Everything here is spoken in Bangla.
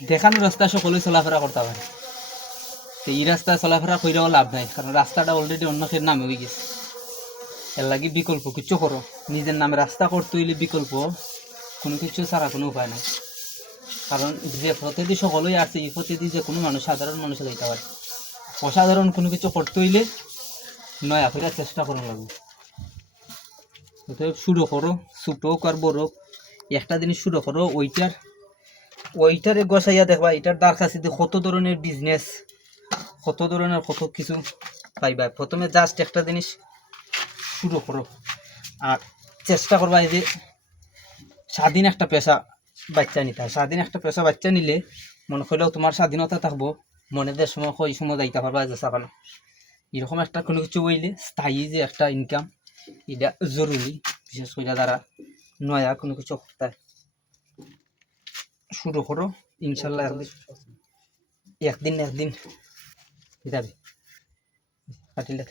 দেখানোর রাস্তা সকলেই চলাফেরা করতে পারে, তো এই রাস্তায় চলাফেরা কইরাও লাভ নাই, কারণ রাস্তাটা অলরেডি অন্য কেউ নামে হয়ে গেছে। এর লাগি বিকল্প কিছু করো, নিজের নামে রাস্তা করতে হইলে বিকল্প কোনো কিছু ছাড়া কোনো উপায় নাই। কারণ যে প্রতিদি সকলেই আছে, এই প্রতিদি যে কোনো মানুষ, সাধারণ মানুষে যাইতে পারে। অসাধারণ কোনো কিছু করতে হইলে নয়া করে চেষ্টা করা লাগবে। অতএব শুরু করো, ছোট হোক আর বড় হোক, একটা জিনিস শুরু করো, ওইটারে গসাইয়া দেখবা এটার দ্বার কাছে কত ধরনের বিজনেস, কত ধরনের কত কিছু পাইবা। প্রথমে জাস্ট একটা জিনিস শুরু করো, আর চেষ্টা করবা এই যে স্বাধীন একটা পেশা বাচ্চা নিতে হয়। স্বাধীন একটা পেশা বাচ্চা নিলে মনে করলেও তোমার স্বাধীনতা থাকবো, মনে যে সময় ওই সময় যাইতে পারবা যে সাকানো। এরকম একটা কোনো কিছু হইলে স্থায়ী যে একটা ইনকাম, এটা জরুরি, বিশেষ করে যারা নয়া কোনো কিছু করতে শুরু করো। ইনশাল্লাহ একদিন যাবে কাটিলে।